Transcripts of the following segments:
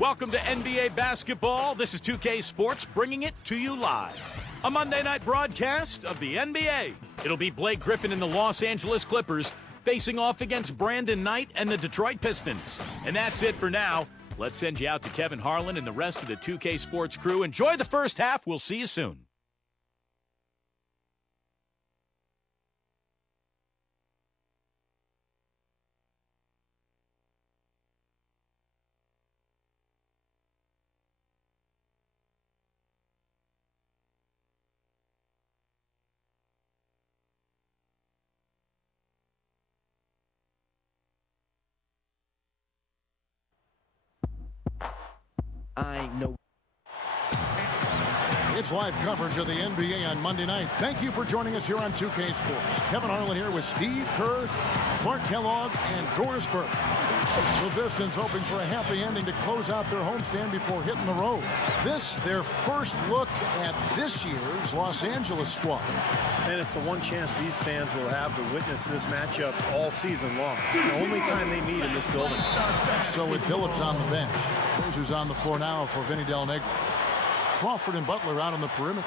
Welcome to NBA basketball. This is 2K Sports bringing it to you live. A Monday night broadcast of the NBA. It'll be Blake Griffin and the Los Angeles Clippers facing off against Brandon Knight and the Detroit Pistons. And that's it for now. Let's send you out to Kevin Harlan and the rest of the 2K Sports crew. Enjoy the first half. We'll see you soon. I know. It's live coverage of the NBA on Monday night. Thank you for joining us here on 2K Sports. Kevin Harlan here with Steve Kerr, Clark Kellogg, and Doris Burke. The Pistons hoping for a happy ending to close out their homestand before hitting the road. This, their first look at this year's Los Angeles squad. And it's the one chance these fans will have to witness this matchup all season long. The only time they meet in this building. So with Billups on the bench, here's who's on the floor now for Vinny Del Negro. Crawford and Butler out on the perimeter.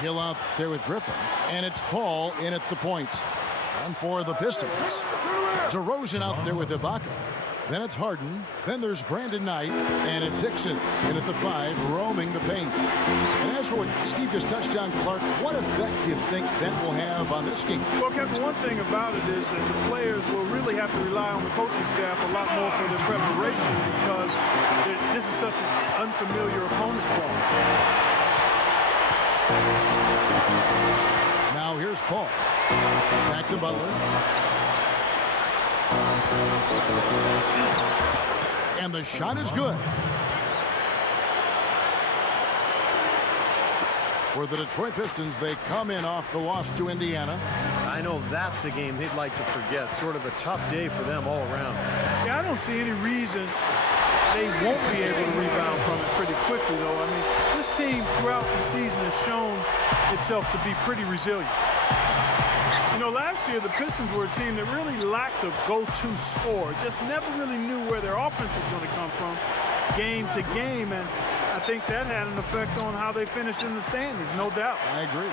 Hill out there with Griffin. And it's Paul in at the point. And for the Pistons, DeRozan out there with Ibaka. Then it's Harden. Then there's Brandon Knight. And it's Hickson in at the 5, roaming the paint. And as for what Steve just touched on, Clark, what effect do you think that will have on this game? Well, Kevin, one thing about it is that the players will really have to rely on the coaching staff a lot more for their preparation because this is such an unfamiliar opponent for them. Now here's Paul. Back to Butler. And the shot is good. For the Detroit Pistons, they come in off the loss to Indiana. I know that's a game they'd like to forget. Sort of a tough day for them all around. Yeah, I don't see any reason they won't be able to rebound from it pretty quickly, though. I mean, this team throughout the season has shown itself to be pretty resilient. You know, last year the Pistons were a team that really lacked a go-to scorer. Just never really knew where their offense was going to come from game to game, and I think that had an effect on how they finished in the standings, no doubt. I agree.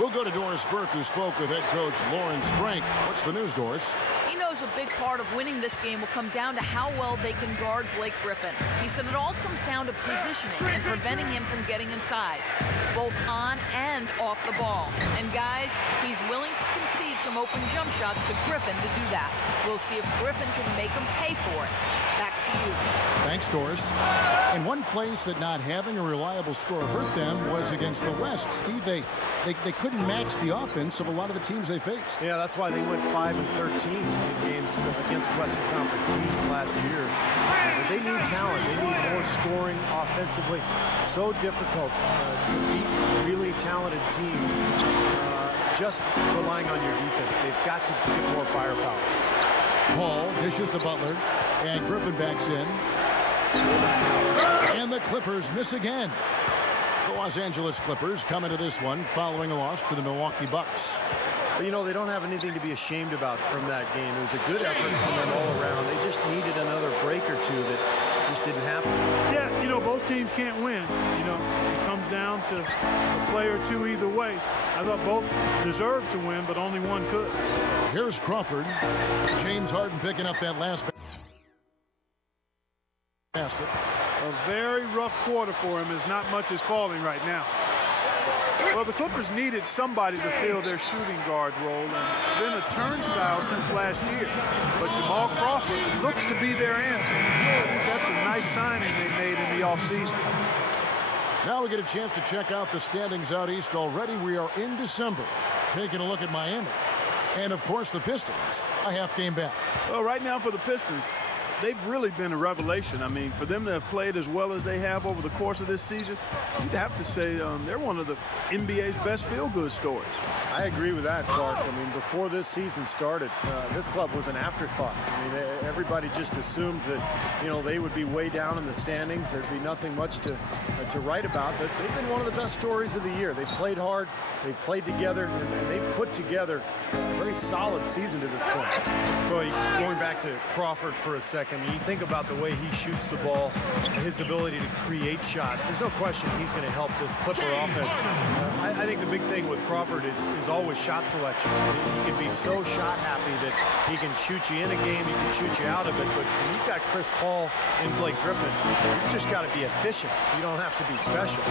We'll go to Doris Burke, who spoke with head coach Lawrence Frank. What's the news, Doris? He knows a big part of winning this game will come down to how well they can guard Blake Griffin. He said it all comes down to positioning and preventing him from getting inside, both on and off the ball. And guys, he's willing to concede some open jump shots to Griffin to do that. We'll see if Griffin can make him pay for it. Back to you. Thanks, Doris. And one place that not having a reliable scorer hurt them was against the West. Steve, they couldn't match the offense of a lot of the teams they faced. Yeah, that's why they went 5-13 in games against Western Conference teams last year. But they need talent. They need more scoring offensively. So difficult to beat really talented teams just relying on your defense. They've got to get more firepower. Paul dishes to Butler, and Griffin backs in. And the Clippers miss again. The Los Angeles Clippers come into this one following a loss to the Milwaukee Bucks. But, you know, they don't have anything to be ashamed about from that game. It was a good effort from them all around. They just needed another break or two that just didn't happen. Yeah, you know, both teams can't win. You know, it comes down to a play or two either way. I thought both deserved to win, but only one could. Here's Crawford. James Harden picking up that last basket. A very rough quarter for him as not much is falling right now. Well, the Clippers needed somebody to fill their shooting guard role, and it's been a turnstile since last year. But Jamal Crawford looks to be their answer. I think that's a nice signing they made in the offseason. Now we get a chance to check out the standings out east already. We are in December, taking a look at Miami. And, of course, the Pistons, a half game back. Well, right now for the Pistons, they've really been a revelation. I mean, for them to have played as well as they have over the course of this season, you'd have to say they're one of the NBA's best feel-good stories. I agree with that, Clark. I mean, before this season started, this club was an afterthought. I mean, everybody just assumed that, you know, they would be way down in the standings. There'd be nothing much to write about, but they've been one of the best stories of the year. They've played hard, they've played together, and they've put together a very solid season to this point. Well, going back to Crawford for a second, back, I mean, you think about the way he shoots the ball, his ability to create shots. There's no question he's going to help this Clipper offense. I think the big thing with Crawford is always shot selection. He can be so shot happy that he can shoot you in a game, he can shoot you out of it. But when you've got Chris Paul and Blake Griffin, you've just got to be efficient. You don't have to be special.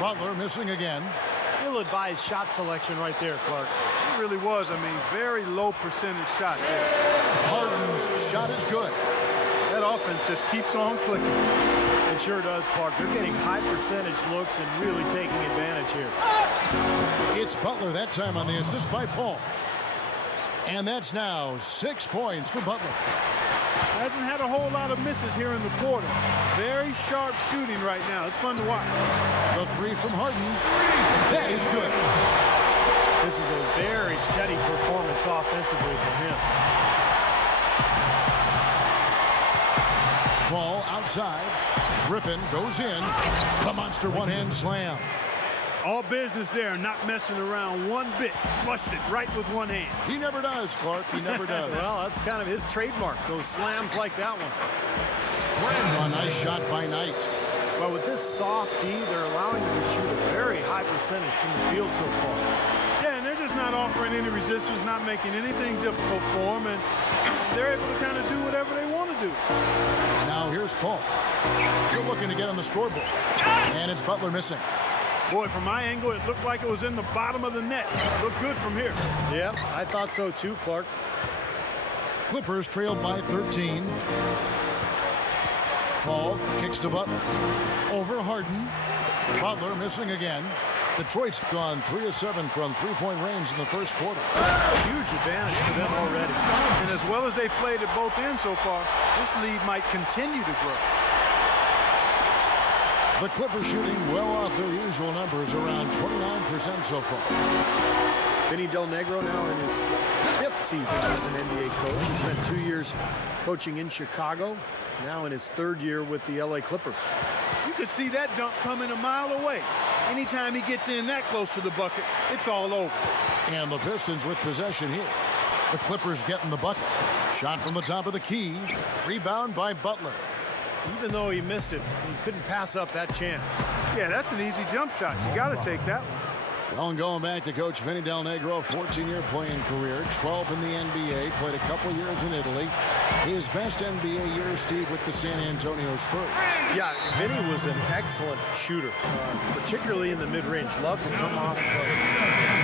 Butler missing again. Ill-advised shot selection right there, Clark. It really was. I mean, very low percentage shot there. Harden's shot is good. That offense just keeps on clicking. It sure does, Clark. They're getting high percentage looks and really taking advantage here. It's Butler that time on the assist by Paul. And that's now 6 points for Butler. Hasn't had a whole lot of misses here in the quarter. Very sharp shooting right now. It's fun to watch. The three from Harden. That is good. This is a very steady performance offensively for him. Ball outside. Griffin goes in. The monster one-hand slam. All business there, not messing around one bit. Flushed it right with one hand. He never does, Clark. He never does. Well, that's kind of his trademark, those slams like that one. A nice shot by Knight. Well, with this soft D, they're allowing him to shoot a very high percentage from the field so far. Yeah, and they're just not offering any resistance, not making anything difficult for them, and they're able to kind of do whatever they want to do. Now here's Paul. Still looking to get on the scoreboard. And it's Butler missing. Boy, from my angle, it looked like it was in the bottom of the net. Looked good from here. Yeah, I thought so too, Clark. Clippers trailed by 13. Paul kicks to Butler. Over Harden. Butler missing again. Detroit's gone 3 of 7 from three-point range in the first quarter. Huge advantage for them already. And as well as they've played at both ends so far, this lead might continue to grow. The Clippers shooting well off their usual numbers, around 29% so far. Vinny Del Negro now in his 5th season as an NBA coach. He spent 2 years coaching in Chicago, now in his 3rd year with the LA Clippers. You could see that dunk coming a mile away. Anytime he gets in that close to the bucket, it's all over. And the Pistons with possession here. The Clippers getting the bucket. Shot from the top of the key. Rebound by Butler. Even though he missed it, he couldn't pass up that chance. Yeah, that's an easy jump shot. You got to take that one. Well, and going back to Coach Vinny Del Negro, 14-year playing career, 12 in the NBA, played a couple years in Italy. His best NBA year, Steve, with the San Antonio Spurs. Yeah, Vinny was an excellent shooter, particularly in the mid-range. Loved to come off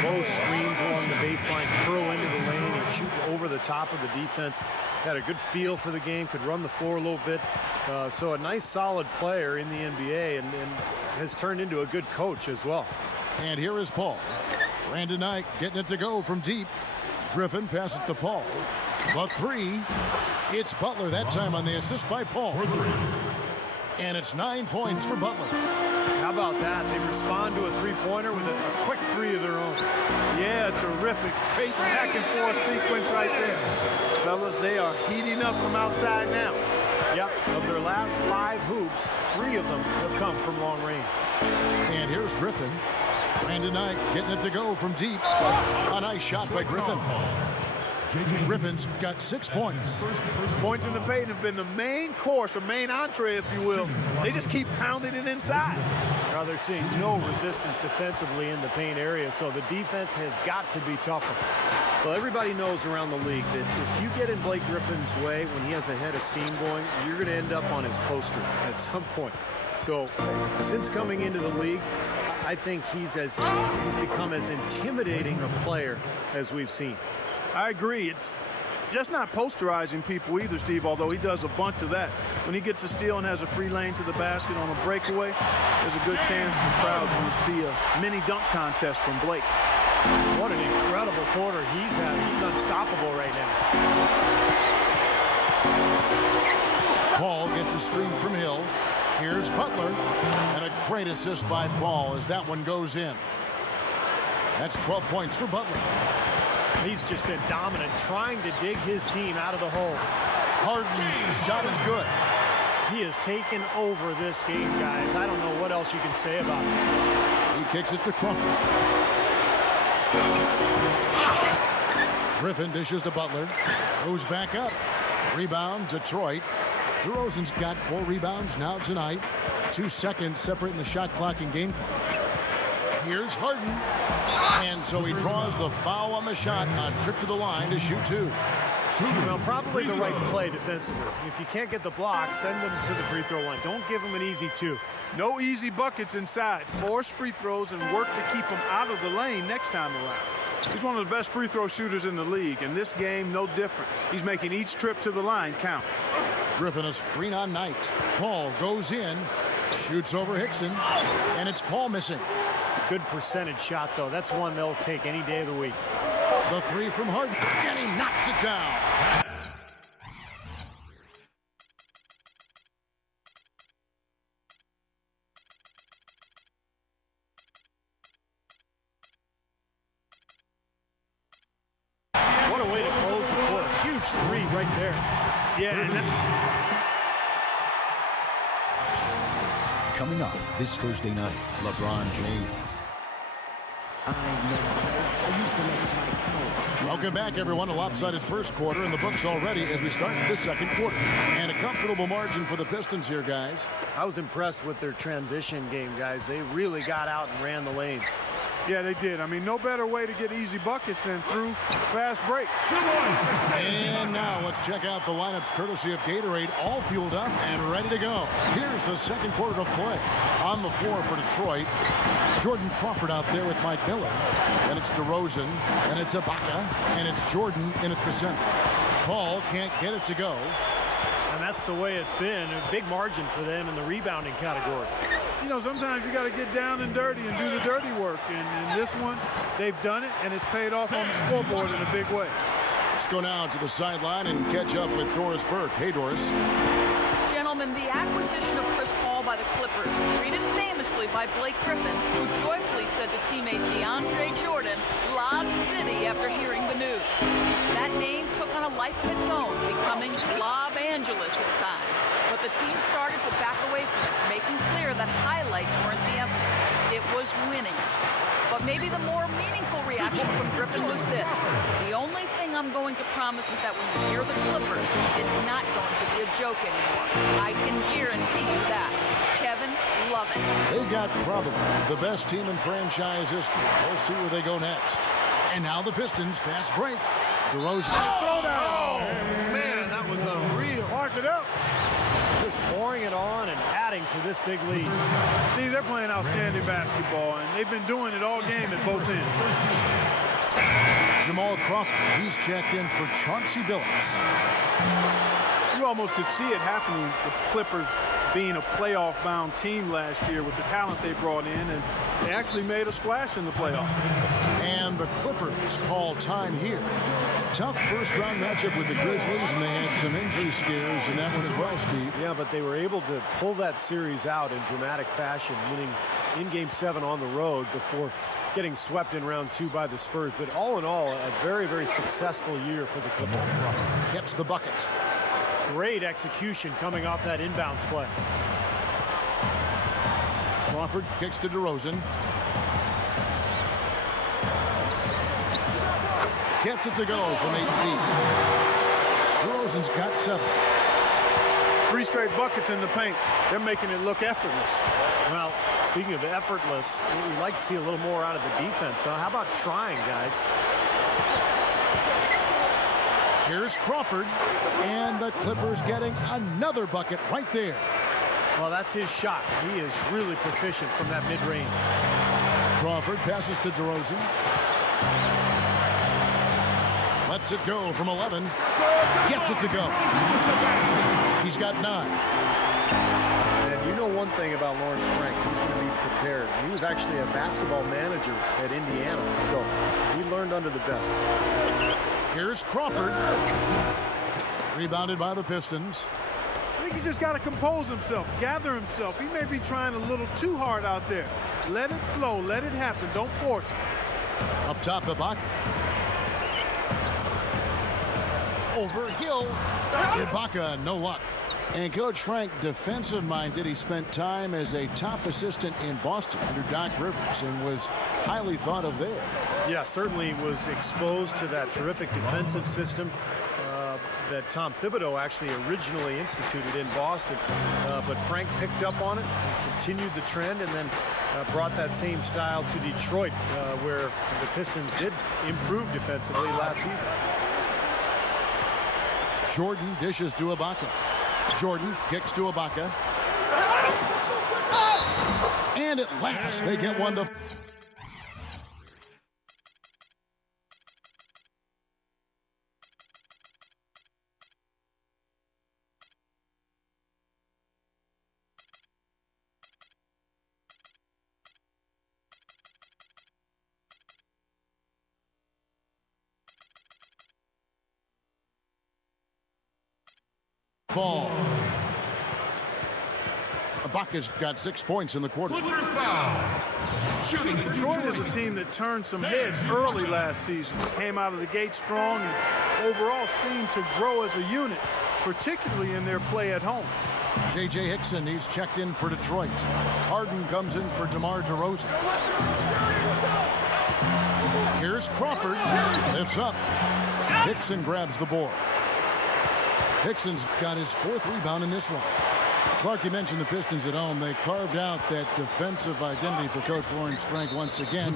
low screens along the baseline, curl into the lane, and shoot over the top of the defense. Had a good feel for the game, could run the floor a little bit. So a nice, solid player in the NBA, and has turned into a good coach as well. And here is Paul. Brandon Knight getting it to go from deep. Griffin passes to Paul. The three. It's Butler that time on the assist by Paul. And it's 9 points for Butler. How about that? They respond to a three-pointer with a quick three of their own. Yeah, terrific. Great back and forth sequence right there. Fellas, they are heating up from outside now. Yep, of their last 5 hoops, 3 of them have come from long range. And here's Griffin. Brandon Knight getting it to go from deep. A nice shot by Griffin. Griffin's got 6 points. Points in the paint have been the main course, or main entree, if you will. They just keep pounding it inside. Now they're seeing no resistance defensively in the paint area, so the defense has got to be tougher. Well, everybody knows around the league that if you get in Blake Griffin's way when he has a head of steam going, you're going to end up on his poster at some point. So since coming into the league, I think he's become as intimidating a player as we've seen. I agree. It's just not posterizing people either, Steve, although he does a bunch of that. When he gets a steal and has a free lane to the basket on a breakaway, there's a good chance the crowd will see a mini dunk contest from Blake. What an incredible quarter he's had. He's unstoppable right now. Paul gets a screen from Hill. Here's Butler. And a great assist by Paul as that one goes in. That's 12 points for Butler. He's just been dominant, trying to dig his team out of the hole. Harden's shot is good. He has taken over this game, guys. I don't know what else you can say about it. He kicks it to Crawford. Griffin dishes to Butler. Goes back up. Rebound, Detroit. DeRozan's got 4 rebounds now tonight. 2 seconds separating the shot clock and game clock. Here's Harden. And so he draws the foul on the shot. A trip to the line to shoot 2. Well, probably the right play defensively. If you can't get the block, send them to the free throw line. Don't give them an easy 2. No easy buckets inside. Force free throws and work to keep them out of the lane next time around. He's one of the best free throw shooters in the league, and this game no different. He's making each trip to the line count. Griffin a screen on Knight. Paul goes in, shoots over Hickson, and it's Paul missing. Good percentage shot, though. That's one they'll take any day of the week. The 3 from Harden, and he knocks it down. What a way to close the court. Huge 3 right there. Yeah. Coming up this Thursday night, LeBron James. Welcome back, everyone. A lopsided first quarter in the books already as we start the second quarter. And a comfortable margin for the Pistons here, guys. I was impressed with their transition game, guys. They really got out and ran the lanes. Yeah, they did. I mean, no better way to get easy buckets than through fast break. And now let's check out the lineups courtesy of Gatorade, all fueled up and ready to go. Here's the second quarter of play. On the floor for Detroit, Jordan Crawford out there with Mike Miller. And it's DeRozan, and it's Ibaka, and it's Jordan in at the center. Paul can't get it to go. And that's the way it's been. A big margin for them in the rebounding category. You know, sometimes you got to get down and dirty and do the dirty work. And in this one, they've done it, and it's paid off on the scoreboard in a big way. Let's go now to the sideline and catch up with Doris Burke. Hey, Doris. Gentlemen, the acquisition of Chris Paul by the Clippers, greeted famously by Blake Griffin, who joyfully said to teammate DeAndre Jordan, "Lob City," after hearing the news. That name took on a life of its own, becoming Lob Angeles at times. But the team started to back away from it, making clear that highlights weren't the emphasis. It was winning. But maybe the more meaningful reaction from Griffin was this: "The only thing I'm going to promise is that when you hear the Clippers, it's not going to be a joke anymore. I can guarantee you that." Kevin, love it. They got probably the best team in franchise history. We'll see where they go next. And now the Pistons, fast break. DeRozan. Oh, man, that was a real... Mark it up. Just pouring it on and adding to this big lead. Steve, they're playing outstanding basketball, and they've been doing it all game at both ends. Jamal Crawford, he's checked in for Chauncey Billups. You almost could see it happening, the Clippers being a playoff-bound team last year with the talent they brought in, and they actually made a splash in the playoffs. And the Clippers call time here. Tough first-round matchup with the Grizzlies, and they had some injury scares in that one as well, Steve. Yeah, but they were able to pull that series out in dramatic fashion, winning in Game 7 on the road before getting swept in round 2 by the Spurs. But all in all, a very, very successful year for the Clippers. Gets the bucket. Great execution coming off that inbounds play. Crawford kicks to DeRozan. Gets it to go from 8 feet. DeRozan's got 7. 3 straight buckets in the paint. They're making it look effortless. Well, speaking of effortless, we'd like to see a little more out of the defense. So how about trying, guys? Here's Crawford, and the Clippers getting another bucket right there. Well, that's his shot. He is really proficient from that mid-range. Crawford passes to DeRozan. Lets it go from 11. Gets it to go. He's got 9. And you know one thing about Lawrence Frank, he's going to be prepared. He was actually a basketball manager at Indiana, so he learned under the best. Here's Crawford. Rebounded by the Pistons. I think he's just got to compose himself, gather himself. He may be trying a little too hard out there. Let it flow, let it happen. Don't force it. Up top, Ibaka. Over Hill. Ibaka, no luck. And Coach Frank, defensive-minded, he spent time as a top assistant in Boston under Doc Rivers and was highly thought of there. Yeah, certainly was exposed to that terrific defensive system. that Tom Thibodeau actually originally instituted in Boston. But Frank picked up on it, continued the trend, and then brought that same style to Detroit, where the Pistons did improve defensively last season. Jordan dishes to Ibaka. Jordan kicks to Ibaka. And at last, they get one to... fall. Ibaka's got 6 points in the quarter. Detroit is a team that turned some heads early last season. Came out of the gate strong and overall seemed to grow as a unit, particularly in their play at home. J.J. Hickson, he's checked in for Detroit. Harden comes in for DeMar DeRozan. Here's Crawford. Lifts up. Hickson grabs the board. Hickson's got his 4th rebound in this one. Clark, you mentioned the Pistons at home. They carved out that defensive identity for Coach Lawrence Frank once again,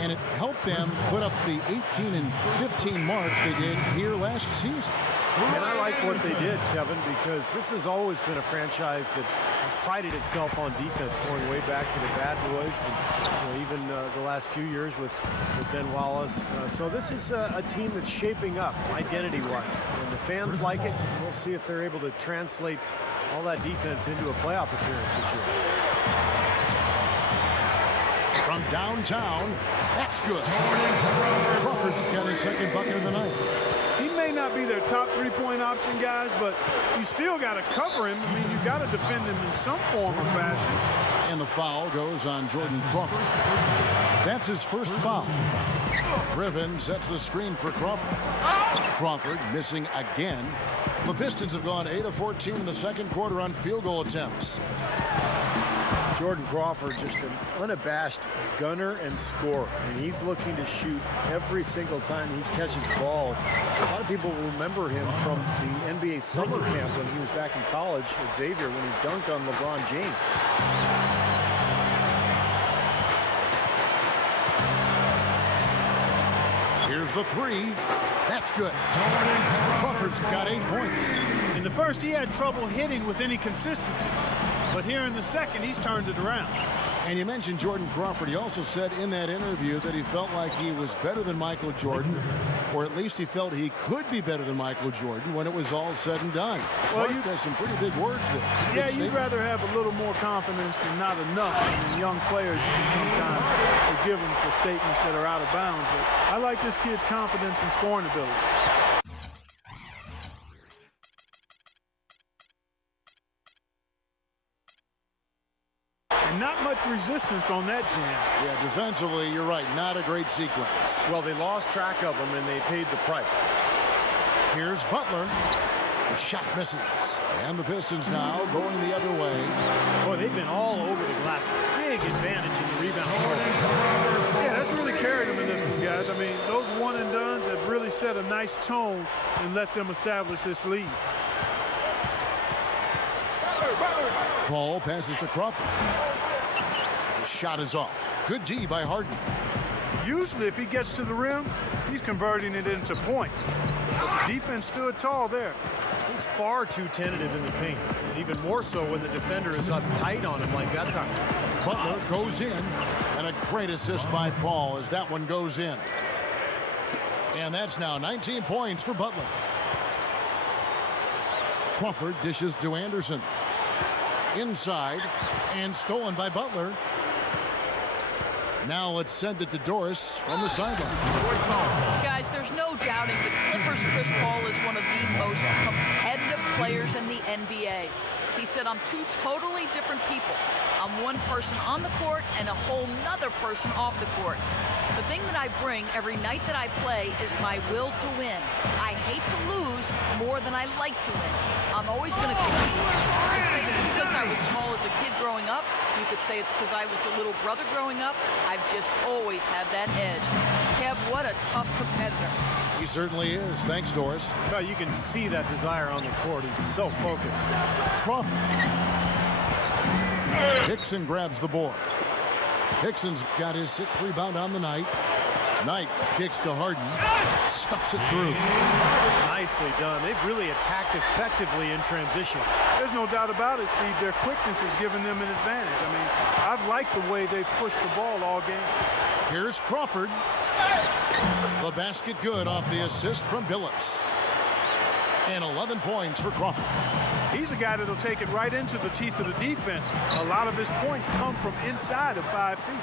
and it helped them put up the 18 and 15 mark they did here last season. And I like what they did, Kevin, because this has always been a franchise that has prided itself on defense, going way back to the Bad Boys, and even the last few years with Ben Wallace. So this is a team that's shaping up identity-wise, and the fans like it. We'll see if they're able to translate all that defense into a playoff appearance this year. From downtown, that's good. Crawford's got his 2nd bucket of the night. He may not be their top 3-point option, guys, but you still got to cover him. I mean, you got to defend him in some form or fashion. And the foul goes on Jordan Crawford. That's his 1st foul. Griffin sets the screen for Crawford. Crawford missing again. The Pistons have gone 8 of 14 in the 2nd quarter on field goal attempts. Jordan Crawford, just an unabashed gunner and scorer. I mean, he's looking to shoot every single time he catches ball. A lot of people remember him from the NBA summer camp when he was back in college at Xavier when he dunked on LeBron James. Here's the 3. That's good. Crawford's got 8 points. In the first, he had trouble hitting with any consistency. But here in the second, he's turned it around. And you mentioned Jordan Crawford. He also said in that interview that he felt like he was better than Michael Jordan, or at least he felt he could be better than Michael Jordan when it was all said and done. Well, you got some pretty big words there. Yeah, you'd rather have a little more confidence than not enough. I mean, young players, you can sometimes forgive them for statements that are out of bounds. But I like this kid's confidence and scoring ability. Not much resistance on that jam. Yeah, defensively, you're right. Not a great sequence. Well, they lost track of him, and they paid the price. Here's Butler. The shot misses. And the Pistons now going the other way. Boy, they've been all over the glass. Big advantage in the rebound. Yeah, that's really carried them in this one, guys. I mean, those one-and-dones have really set a nice tone and let them establish this lead. Paul passes to Crawford. The shot is off. Good D by Harden. Usually, if he gets to the rim, he's converting it into points. But the defense stood tall there. He's far too tentative in the paint, and even more so when the defender is tight on him like that time. Butler goes in, and a great assist by Paul as that one goes in. And that's now 19 points for Butler. Crawford dishes to Anderson. Inside, and stolen by Butler. Now let's send it to Doris from the sideline. Guys, there's no doubting the Clippers' Chris Paul is one of the most competitive players in the NBA. He said, I'm 2 totally different people. I'm one person on the court and a whole nother person off the court. The thing that I bring every night that I play is my will to win. I hate to lose more than I like to win. I'm always going to compete. You could say it's because I was small as a kid growing up. You could say it's because I was the little brother growing up. I've just always had that edge. Kev, what a tough competitor. You He certainly is. Thanks, Doris. Well, you can see that desire on the court. He's so focused. Crawford. Hickson grabs the board. Hickson's got his 6th rebound on the night. Knight kicks to Harden. Stuffs it through. Nicely done. They've really attacked effectively in transition. There's no doubt about it, Steve. Their quickness has given them an advantage. I mean, I've liked the way they've pushed the ball all game. Here's Crawford. The basket good off the assist from Billups. And 11 points for Crawford. He's a guy that'll take it right into the teeth of the defense. A lot of his points come from inside of 5 feet.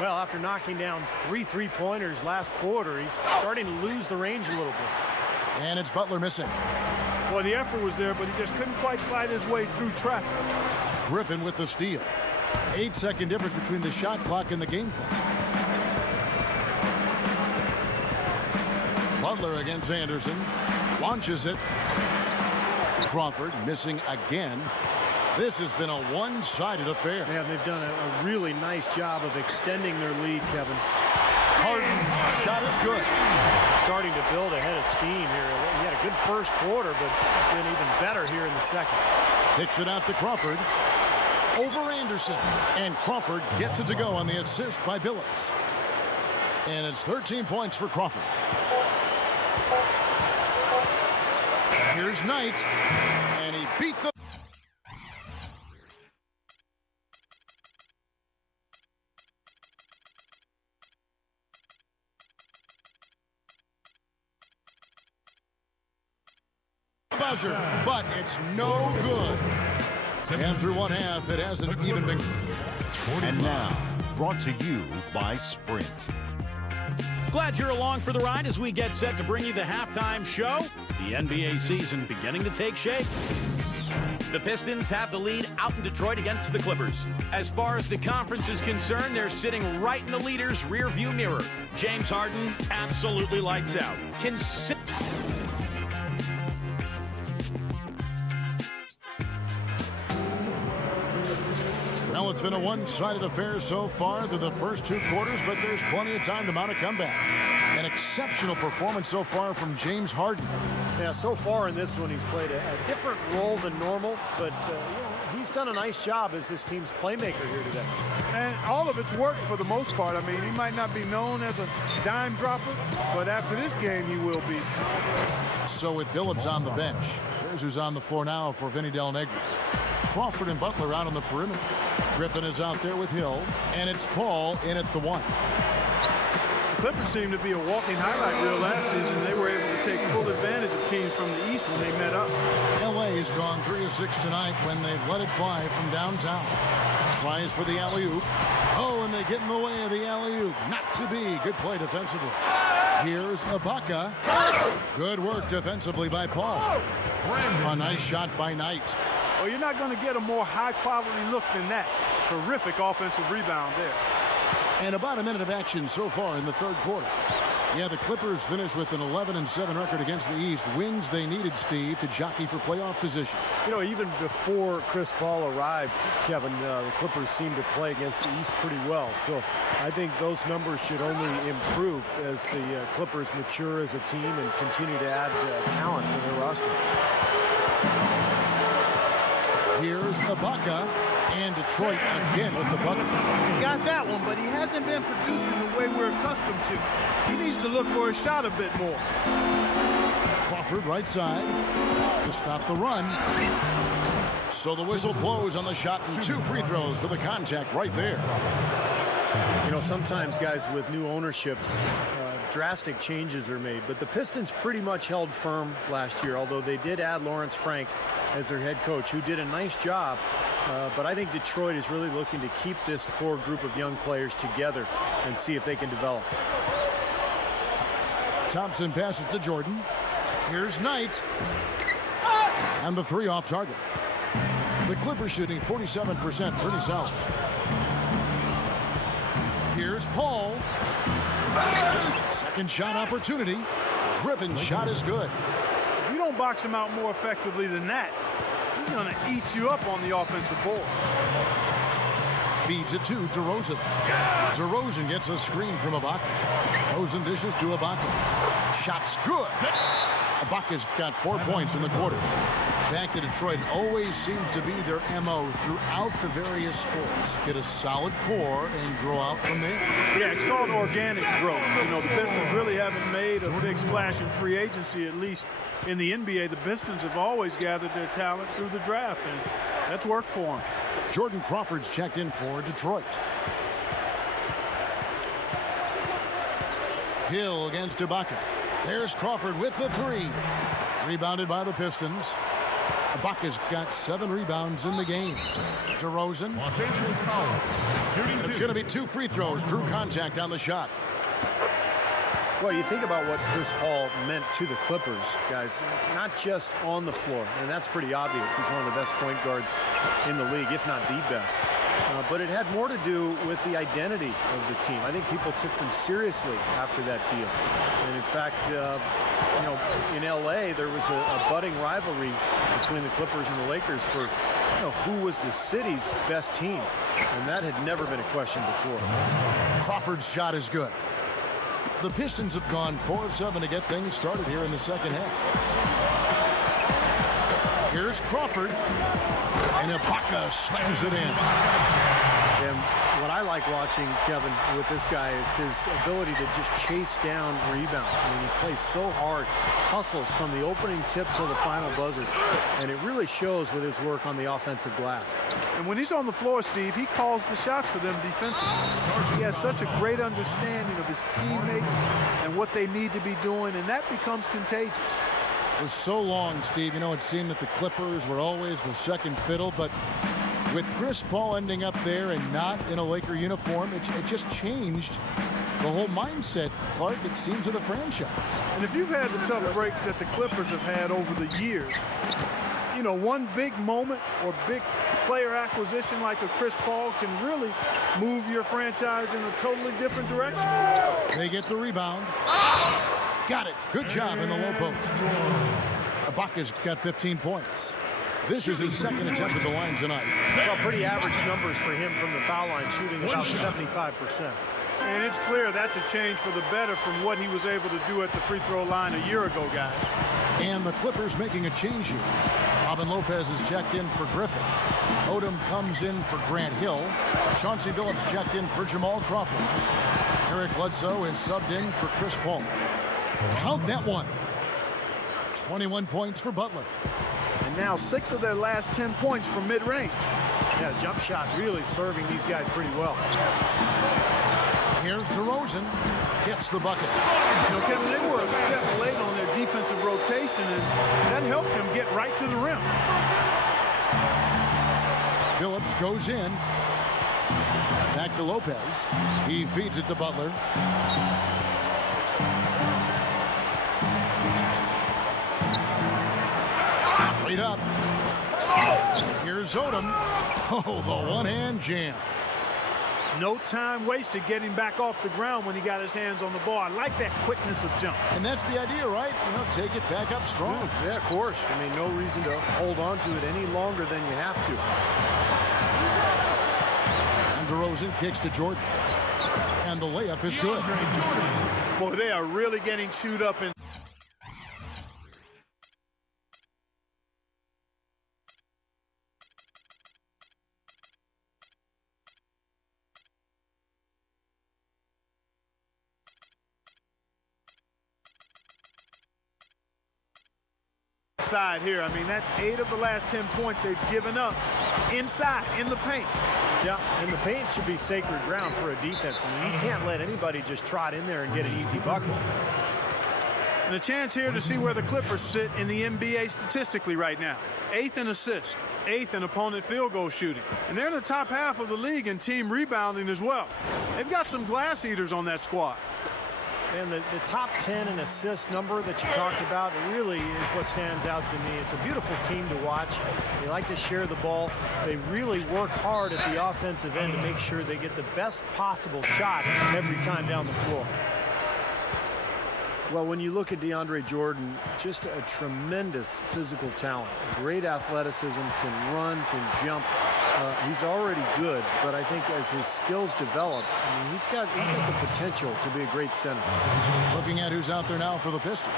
Well, after knocking down 3 3-pointers last quarter, he's starting to lose the range a little bit. And it's Butler missing. Well, the effort was there, but he just couldn't quite fight his way through traffic. Griffin with the steal. 8-second difference between the shot clock and the game clock. Butler against Anderson. Launches it. Crawford missing again. This has been a one-sided affair. Yeah, they've done a really nice job of extending their lead, Kevin. Harden's shot is good. Starting to build a head of steam here. He had a good first quarter, but it's been even better here in the second. Kicks it out to Crawford. Over Anderson. And Crawford gets it to go on the assist by Billups. And it's 13 points for Crawford. Here's Knight. And he beat the... buzzer, but it's no good. And through one half, it hasn't even been. And now, brought to you by Sprint. Glad you're along for the ride as we get set to bring you the halftime show. The NBA season beginning to take shape. The Pistons have the lead out in Detroit against the Clippers. As far as the conference is concerned, they're sitting right in the leader's rearview mirror. James Harden absolutely lights out. Well, it's been a one-sided affair so far through the first 2 quarters, but there's plenty of time to mount a comeback. An exceptional performance so far from James Harden. Yeah, so far in this one, he's played a different role than normal, but you know, he's done a nice job as this team's playmaker here today. And all of it's worked for the most part. I mean, he might not be known as a dime dropper, but after this game, he will be. So with Billups on the bench, here's who's on the floor now for Vinny Del Negro. Crawford and Butler out on the perimeter. Griffin is out there with Hill, and it's Paul in at the 1. The Clippers seemed to be a walking highlight reel last season. They were able to take full advantage of teams from the East when they met up. LA's gone 3 of 6 tonight when they've let it fly from downtown. Tries for the alley-oop. Oh, and they get in the way of the alley-oop. Not to be. Good play defensively. Here's Ibaka. Good work defensively by Paul. A nice shot by Knight. Well, you're not going to get a more high-quality look than that. Terrific offensive rebound there. And about a minute of action so far in the third quarter. Yeah, the Clippers finished with an 11-7 record against the East. Wins they needed, Steve, to jockey for playoff position. You know, even before Chris Paul arrived, Kevin, the Clippers seemed to play against the East pretty well. So I think those numbers should only improve as the Clippers mature as a team and continue to add talent to their roster. Here's Ibaka, and Detroit again with the bucket. He got that one, but he hasn't been producing the way we're accustomed to. He needs to look for a shot a bit more. Crawford right side to stop the run. So the whistle blows on the shot, and 2 free throws for the contact right there. You know, sometimes guys with new ownership, drastic changes are made, but the Pistons pretty much held firm last year, although they did add Lawrence Frank as their head coach, who did a nice job. But I think Detroit is really looking to keep this core group of young players together and see if they can develop. Thompson passes to Jordan. Here's Knight. And the 3 off target. The Clippers shooting 47%, pretty solid. Here's Paul. Second shot opportunity. Griffin's shot is good. If you don't box him out more effectively than that, he's going to eat you up on the offensive board. Feeds it to DeRozan. DeRozan gets a screen from Ibaka. DeRozan dishes to Ibaka. Shot's good. Ibaka's got 4 points in the quarter. Back to Detroit always seems to be their MO throughout the various sports. Get a solid core and grow out from there. Yeah, it's called organic growth. You know, the Pistons really haven't made a big splash in free agency, at least in the NBA. The Pistons have always gathered their talent through the draft, and that's worked for them. Jordan Crawford's checked in for Detroit. Hill against Ibaka. There's Crawford with the three. Rebounded by the Pistons. Ibaka's got 7 rebounds in the game. DeRozan. Los Angeles foul. Shooting It's going to be 2 free throws. Drew contact on the shot. Well, you think about what Chris Paul meant to the Clippers, guys, not just on the floor, and that's pretty obvious. He's one of the best point guards in the league, if not the best. But it had more to do with the identity of the team. I think people took them seriously after that deal. And in fact, you know, in LA, there was a budding rivalry between the Clippers and the Lakers for, you know, who was the city's best team. And that had never been a question before. Crawford's shot is good. The Pistons have gone 4 of 7 to get things started here in the second half. Here's Crawford. And Ibaka slams it in. And what I like watching, Kevin, with this guy is his ability to just chase down rebounds. I mean, he plays so hard, hustles from the opening tip to the final buzzer, and it really shows with his work on the offensive glass. And when he's on the floor, Steve, he calls the shots for them defensively. He has such a great understanding of his teammates and what they need to be doing, and that becomes contagious. For so long, Steve, you know, it seemed that the Clippers were always the second fiddle, but with Chris Paul ending up there and not in a Laker uniform, it just changed the whole mindset, Clark, it seems, of the franchise. And if you've had the tough breaks that the Clippers have had over the years, you know, one big moment or big player acquisition like a Chris Paul can really move your franchise in a totally different direction. They get the rebound. Got it. Good job in the low post. Ibaka's got 15 points. This is his second attempt at the line tonight. Well, pretty average numbers for him from the foul line, shooting about 75%. And it's clear that's a change for the better from what he was able to do at the free throw line a year ago, guys. And the Clippers making a change here. Robin Lopez is checked in for Griffin. Odom comes in for Grant Hill. Chauncey Billups checked in for Jamal Crawford. Eric Bledsoe is subbed in for Chris Paul. Count that one. 21 points for Butler. And now 6 of their last 10 points from mid-range. Yeah, jump shot really serving these guys pretty well. Here's DeRozan. Gets the bucket. You know, Kevin, they were a step late on their defensive rotation, and that helped them get right to the rim. Billups goes in. Back to Lopez. He feeds it to Butler. Straight up. Here's Odom. Oh, the one-hand jam. No time wasted getting back off the ground when he got his hands on the ball. I like that quickness of jump. And that's the idea, right? You know, take it back up strong. Yeah, of course. I mean, no reason to hold on to it any longer than you have to. And DeRozan kicks to Jordan. And the layup is good. Boy, they are really getting chewed up in. Side here. I mean, that's 8 of the last 10 points they've given up inside in the paint. Yeah, and the paint should be sacred ground for a defense. I mean, you can't let anybody just trot in there and get an easy bucket. And a chance here to see where the Clippers sit in the NBA statistically right now. 8th in assists, 8th in opponent field goal shooting. And they're in the top half of the league in team rebounding as well. They've got some glass eaters on that squad. And the top 10 in assist number that you talked about really is what stands out to me. It's a beautiful team to watch. They like to share the ball. They really work hard at the offensive end to make sure they get the best possible shot every time down the floor. Well, when you look at DeAndre Jordan, just a tremendous physical talent. Great athleticism, can run, can jump. He's already good, but I think as his skills develop, I mean, he's got the potential to be a great center. Looking at who's out there now for the Pistons.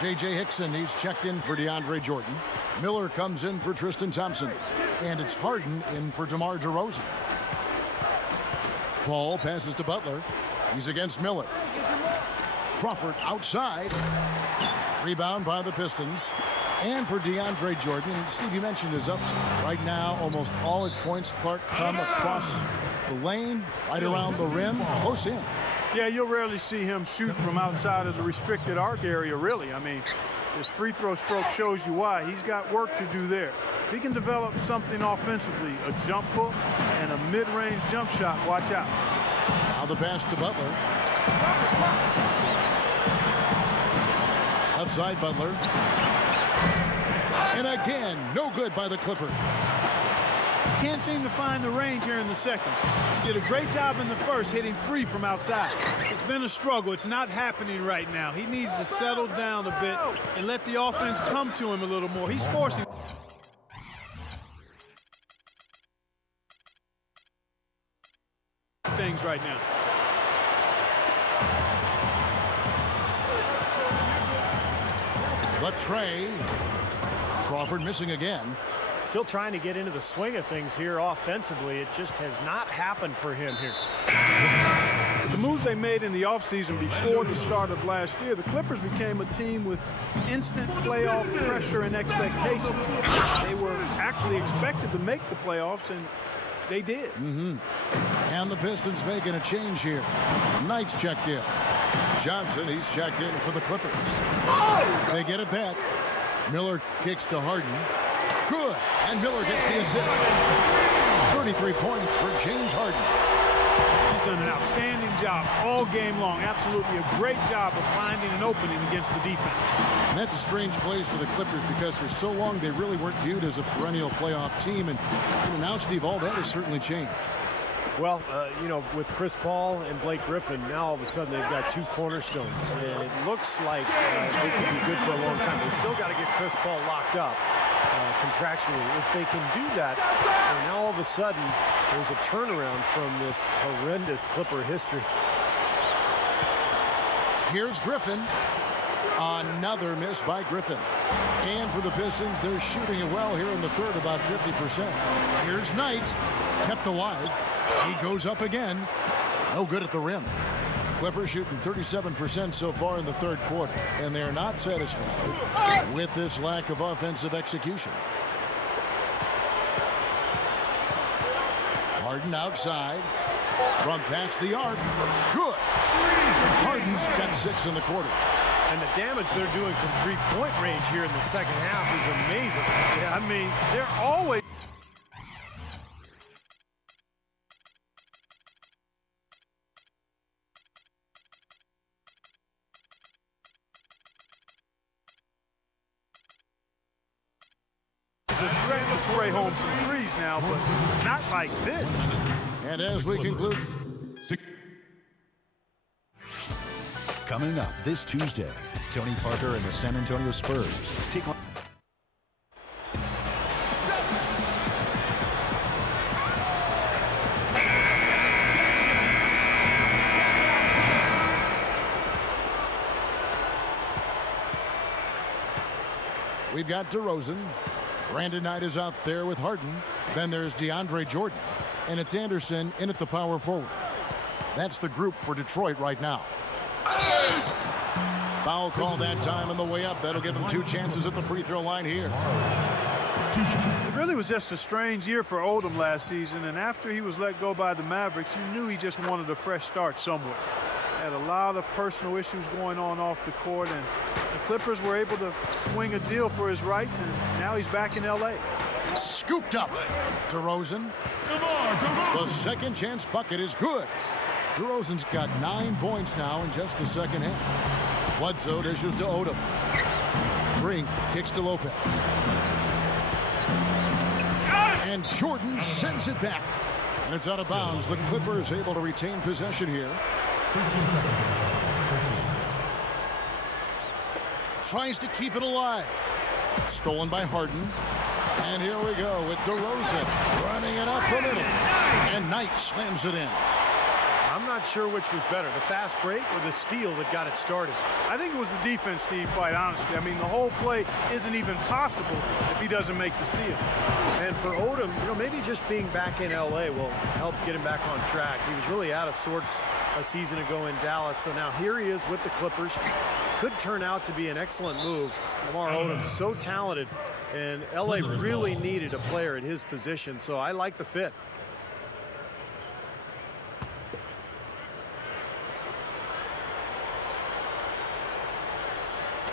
J.J. Hickson, he's checked in for DeAndre Jordan. Miller comes in for Tristan Thompson. And it's Harden in for DeMar DeRozan. Paul passes to Butler. He's against Miller. Crawford outside. Rebound by the Pistons. And for DeAndre Jordan, Steve, you mentioned his upside. Right now, almost all his points, Clark, come across the lane, right around the rim, close in. Yeah, you'll rarely see him shoot from outside of the restricted arc area, really. I mean, his free throw stroke shows you why. He's got work to do there. If he can develop something offensively, a jump hook and a mid-range jump shot, watch out. Now the pass to Butler. Left side, Butler. And again, no good by the Clippers. Can't seem to find the range here in the second. He did a great job in the first, hitting 3 from outside. It's been a struggle. It's not happening right now. He needs to settle down a bit and let the offense come to him a little more. He's forcing things right now. The tray. Crawford missing again. Still trying to get into the swing of things here offensively. It just has not happened for him here. The moves they made in the offseason before the start of last year, the Clippers became a team with instant playoff pressure and expectation. They were actually expected to make the playoffs, and they did. And the Pistons making a change here. Knight's checked in. Johnson, he's checked in for the Clippers. They get it back. Miller kicks to Harden. Good. And Miller gets the assist. 33 points for James Harden. He's done an outstanding job all game long. Absolutely a great job of finding an opening against the defense. And that's a strange place for the Clippers because for so long they really weren't viewed as a perennial playoff team. And now, Steve, all that has certainly changed. Well, you know, with Chris Paul and Blake Griffin, now all of a sudden they've got 2 cornerstones. And it looks like they could be good for a long time. They still got to get Chris Paul locked up contractually. If they can do that, and now all of a sudden there's a turnaround from this horrendous Clipper history. Here's Griffin. Another miss by Griffin. And for the Pistons, they're shooting it well here in the third, about 50%. Here's Knight. Kept alive. He goes up again. No good at the rim. Clippers shooting 37% so far in the third quarter, and they're not satisfied with this lack of offensive execution. Harden outside. From past the arc. Good. Harden's got 6 in the quarter. And the damage they're doing from three-point range here in the second half is amazing. Yeah, I mean, they're always... He's a threat to spray home some threes now, but not like this. And as we conclude... Coming up this Tuesday, Tony Parker and the San Antonio Spurs take on... We've got DeRozan. Brandon Knight is out there with Harden. Then there's DeAndre Jordan. And it's Anderson in at the power forward. That's the group for Detroit right now. Foul call that time on the way up. That'll give him 2 chances at the free throw line here. It really was just a strange year for Odom last season, and after he was let go by the Mavericks, you knew he just wanted a fresh start somewhere. Had a lot of personal issues going on off the court, and the Clippers were able to swing a deal for his rights, and now he's back in L.A. Scooped up. DeRozan. The second chance bucket is good. DeRozan's got 9 points now in just the second half. Bledsoe dishes to Odom. Green kicks to Lopez. And Jordan sends it back. And it's out of bounds. The Clippers able to retain possession here. 13 seconds. Tries to keep it alive. Stolen by Harden. And here we go with DeRozan running it up the middle. And Knight slams it in. I'm not sure which was better, the fast break or the steal that got it started. I think it was the defense, Steve, quite honestly. I mean, the whole play isn't even possible if he doesn't make the steal. And for Odom, maybe just being back in L.A. will help get him back on track. He was really out of sorts a season ago in Dallas, so now here he is with the Clippers. Could turn out to be an excellent move. Lamar Odom, so talented, and L.A. really needed a player at his position, so I like the fit.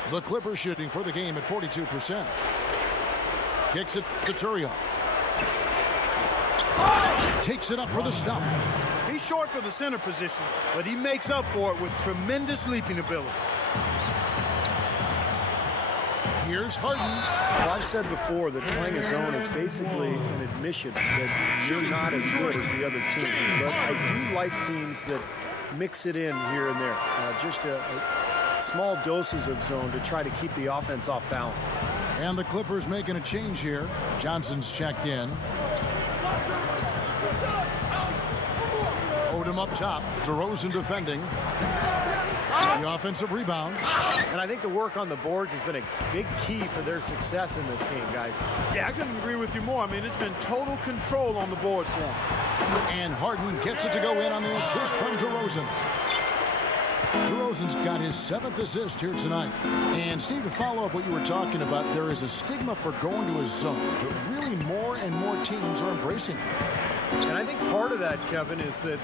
The Clippers shooting for the game at 42%. Kicks it to Turioff. Takes it up for the stuff. He's short for the center position, but he makes up for it with tremendous leaping ability. Here's Harden. Well, I've said before that playing a zone is basically an admission that you're not as good as the other team. But I do like teams that mix it in here and there. Just small doses of zone to try to keep the offense off balance. And the Clippers making a change here. Johnson's checked in. Odom up top. DeRozan defending. The offensive rebound. And I think the work on the boards has been a big key for their success in this game, guys. Yeah, I couldn't agree with you more. I mean, it's been total control on the boards for him. And Harden gets it to go in on the assist from DeRozan. DeRozan's got his 7th assist here tonight. And Steve, to follow up what you were talking about, there is a stigma for going to a zone, but really more and more teams are embracing it. And I think part of that, Kevin, is that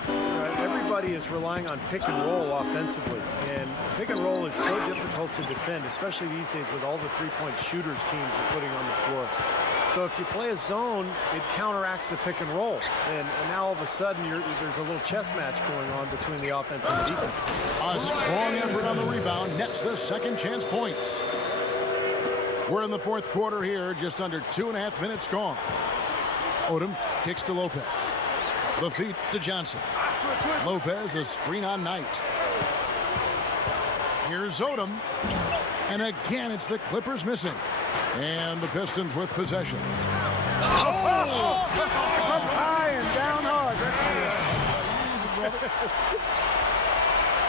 everybody is relying on pick and roll offensively. And pick and roll is so difficult to defend, especially these days with all the three-point shooters teams are putting on the floor. So if you play a zone, it counteracts the pick and roll. And now all of a sudden, there's a little chess match going on between the offense and the defense. A strong effort on the rebound nets the second chance points. We're in the fourth quarter here, just under 2.5 minutes gone. Odom kicks to Lopez. The feet to Johnson. Lopez, a screen on Knight. Here's Odom. And again, it's the Clippers missing. And the Pistons with possession. Up high and down hard.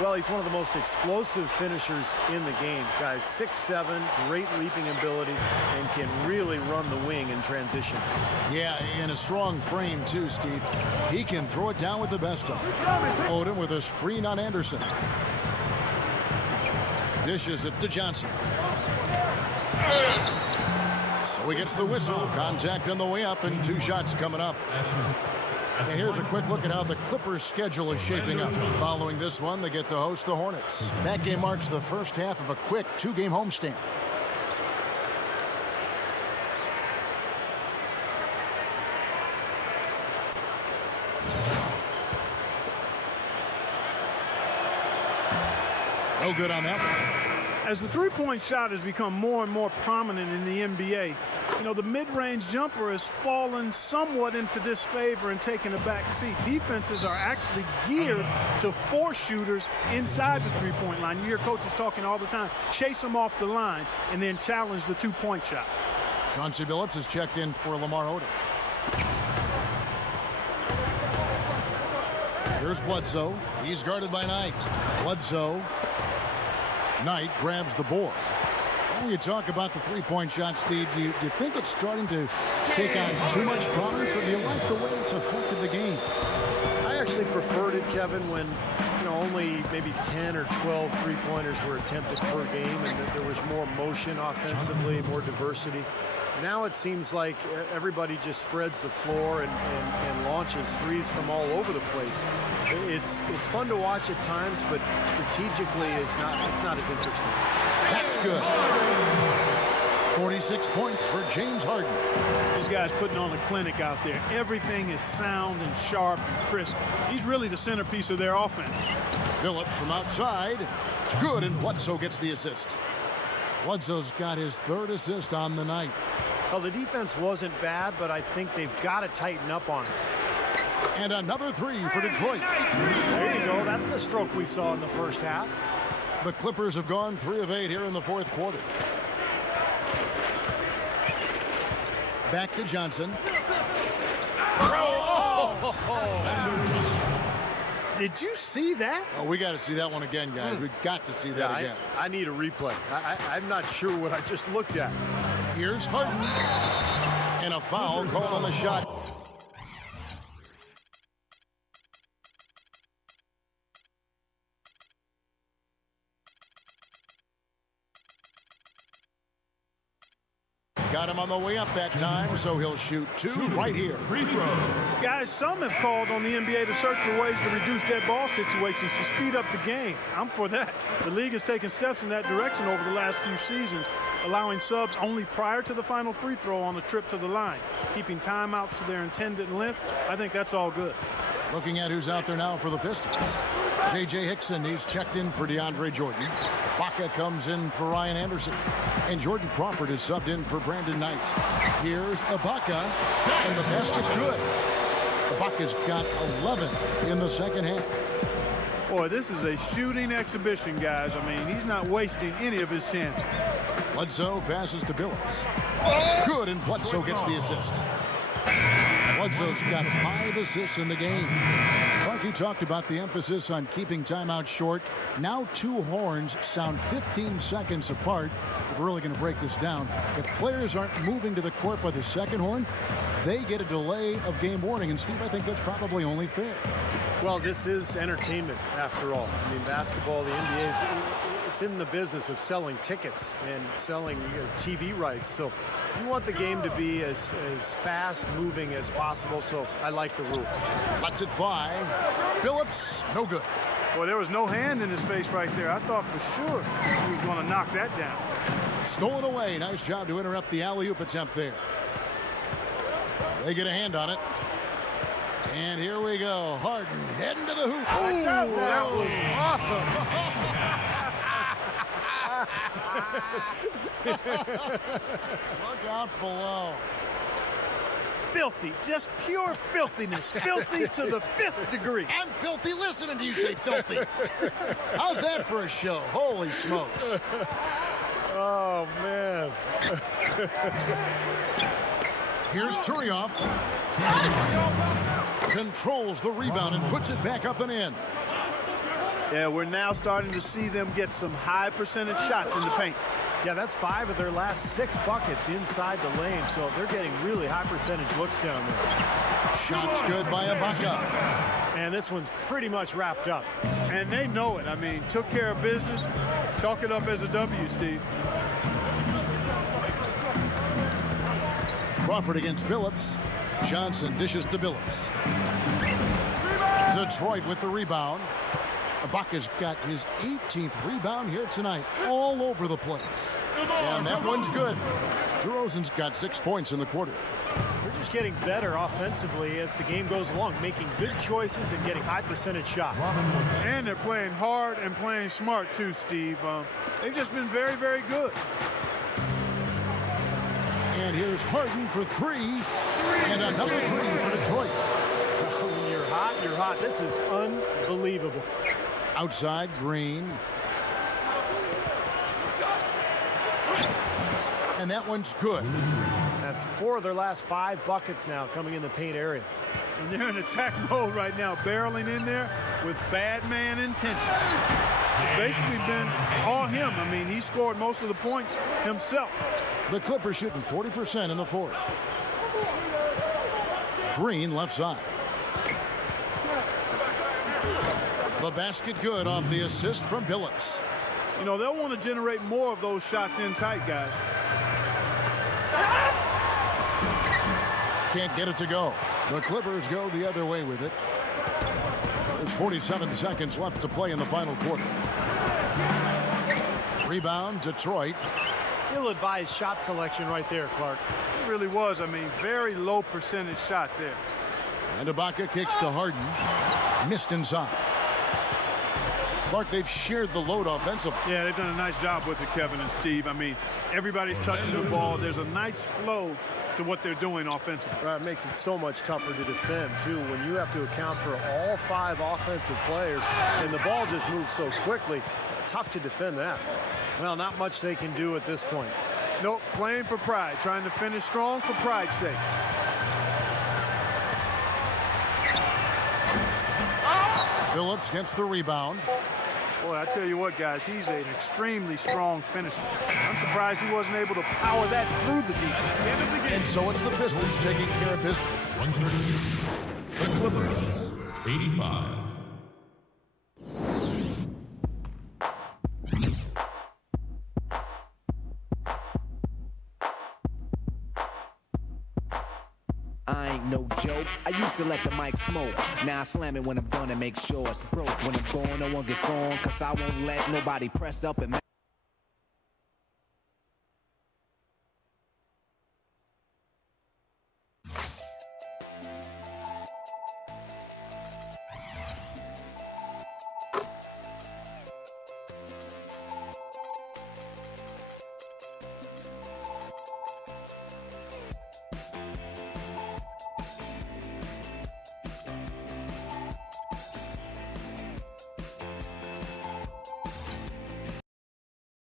Well, he's one of the most explosive finishers in the game, guys. 6'7", great leaping ability, and can really run the wing in transition. Yeah, and a strong frame, too, Steve. He can throw it down with the best of them. Odom with a screen on Anderson. Dishes it to Johnson. So he gets the whistle. Contact on the way up, and 2 shots coming up. And here's a quick look at how the Clippers' schedule is shaping up. Following this one, they get to host the Hornets. That game marks the first half of a quick 2-game homestand. No good on that one. As the three-point shot has become more and more prominent in the NBA, the mid-range jumper has fallen somewhat into disfavor and taken a back seat. Defenses are actually geared to force shooters inside the three-point line. You hear coaches talking all the time, chase them off the line and then challenge the two-point shot. Chauncey Billups is checked in for Lamar Odom. Here's Bledsoe. He's guarded by Knight. Bledsoe. Knight grabs the board. When you talk about the three-point shot, Steve, do you think it's starting to take on too much prominence, or do you like the way it's affected the game? I actually preferred it, Kevin, when only maybe 10 or 12 three-pointers were attempted per game, and that there was more motion offensively, more diversity. Now it seems like everybody just spreads the floor and launches threes from all over the place. It's fun to watch at times, but strategically it's not as interesting. That's good. 46 points for James Harden. These guys putting on a clinic out there. Everything is sound and sharp and crisp. He's really the centerpiece of their offense. Billups from outside. It's good, and Bledsoe gets the assist. Bledsoe's got his 3rd assist on the night. Well, the defense wasn't bad, but I think they've got to tighten up on it. And another 3 for Detroit. There you go. That's the stroke we saw in the first half. The Clippers have gone 3 of 8 here in the 4th quarter. Back to Johnson. Did you see that? Oh, we got to see that one again, guys. We got to see that again. I need a replay. I'm not sure what I just looked at. Here's Harden. And a foul called on the shot. Got him on the way up that time, so he'll shoot two right here. Free throw. Guys, some have called on the NBA to search for ways to reduce dead ball situations to speed up the game. I'm for that. The league has taken steps in that direction over the last few seasons, allowing subs only prior to the final free throw on a trip to the line, keeping timeouts to their intended length. I think that's all good. Looking at who's out there now for the Pistons. J.J. Hickson, he's checked in for DeAndre Jordan. Baca comes in for Ryan Anderson. And Jordan Crawford is subbed in for Brandon Knight. Here's Ibaka, and the basket good. Ibaka's got 11 in the second half. Boy, this is a shooting exhibition, guys. I mean, he's not wasting any of his chances. Bledsoe passes to Billups. Good, and Bledsoe gets the assist. Bledsoe's got 5 assists in the game. Clarky talked about the emphasis on keeping timeouts short. Now 2 horns sound 15 seconds apart. If we're really going to break this down, if players aren't moving to the court by the second horn, they get a delay of game warning. And Steve, I think that's probably only fair. Well, this is entertainment after all. I mean, basketball, the NBA it's in the business of selling tickets and selling TV rights. So you want the game to be as fast moving as possible. So I like the rule. Lets it fly. Billups, no good. Boy, there was no hand in his face right there. I thought for sure he was going to knock that down. Stolen away. Nice job to interrupt the alley-oop attempt there. They get a hand on it. And here we go. Harden heading to the hoop. Oh, that was awesome. Look out below. Filthy, just pure filthiness. Filthy to the 5th degree. I'm filthy listening to you say filthy. How's that for a show? Holy smokes. Oh, man. Here's Turioff. Controls the rebound and puts it back up and in. Yeah, we're now starting to see them get some high percentage shots in the paint. Yeah, that's 5 of their last 6 buckets inside the lane, so they're getting really high percentage looks down there. Shots good by Ibaka. And this one's pretty much wrapped up. And they know it. I mean, took care of business. Chalk it up as a W, Steve. Crawford against Billups. Johnson dishes to Billups. Detroit with the rebound. Ibaka's got his 18th rebound here tonight, all over the place. And that one's good. DeRozan's got 6 points in the quarter. They're just getting better offensively as the game goes along, making good choices and getting high percentage shots. And they're playing hard and playing smart too, Steve. They've just been very, very good. And here's Harden for 3. And another 3 for Detroit. When you're hot, you're hot. This is unbelievable. Outside, Green. And that one's good. That's 4 of their last 5 buckets now coming in the paint area. And they're in attack mode right now, barreling in there with bad man intention. It's basically been all him. I mean, he scored most of the points himself. The Clippers shooting 40% in the 4th. Green left side. The basket good off the assist from Billups. You know, they'll want to generate more of those shots in tight, guys. Can't get it to go. The Clippers go the other way with it. There's 47 seconds left to play in the final quarter. Rebound, Detroit. Ill-advised shot selection right there, Clark. It really was. I mean, very low percentage shot there. And Ibaka kicks to Harden. Missed inside. Clark, they've shared the load offensively. Yeah, they've done a nice job with it, Kevin and Steve. I mean, everybody's touching the ball. There's a nice flow to what they're doing offensively. It makes it so much tougher to defend, too, when you have to account for all 5 offensive players, and the ball just moves so quickly. Tough to defend that. Well, not much they can do at this point. Nope, playing for pride, trying to finish strong for pride's sake. Phillips gets the rebound. Boy, I tell you what, guys, he's an extremely strong finisher. I'm surprised he wasn't able to power that through the defense. And so it's the Pistons taking care of business. 136. The Clippers, 85. I ain't no joke. I used to let the mic smoke. Now I slam it when I'm done and make sure it's broke. When I'm gone, no one gets on, cause I won't let nobody press up and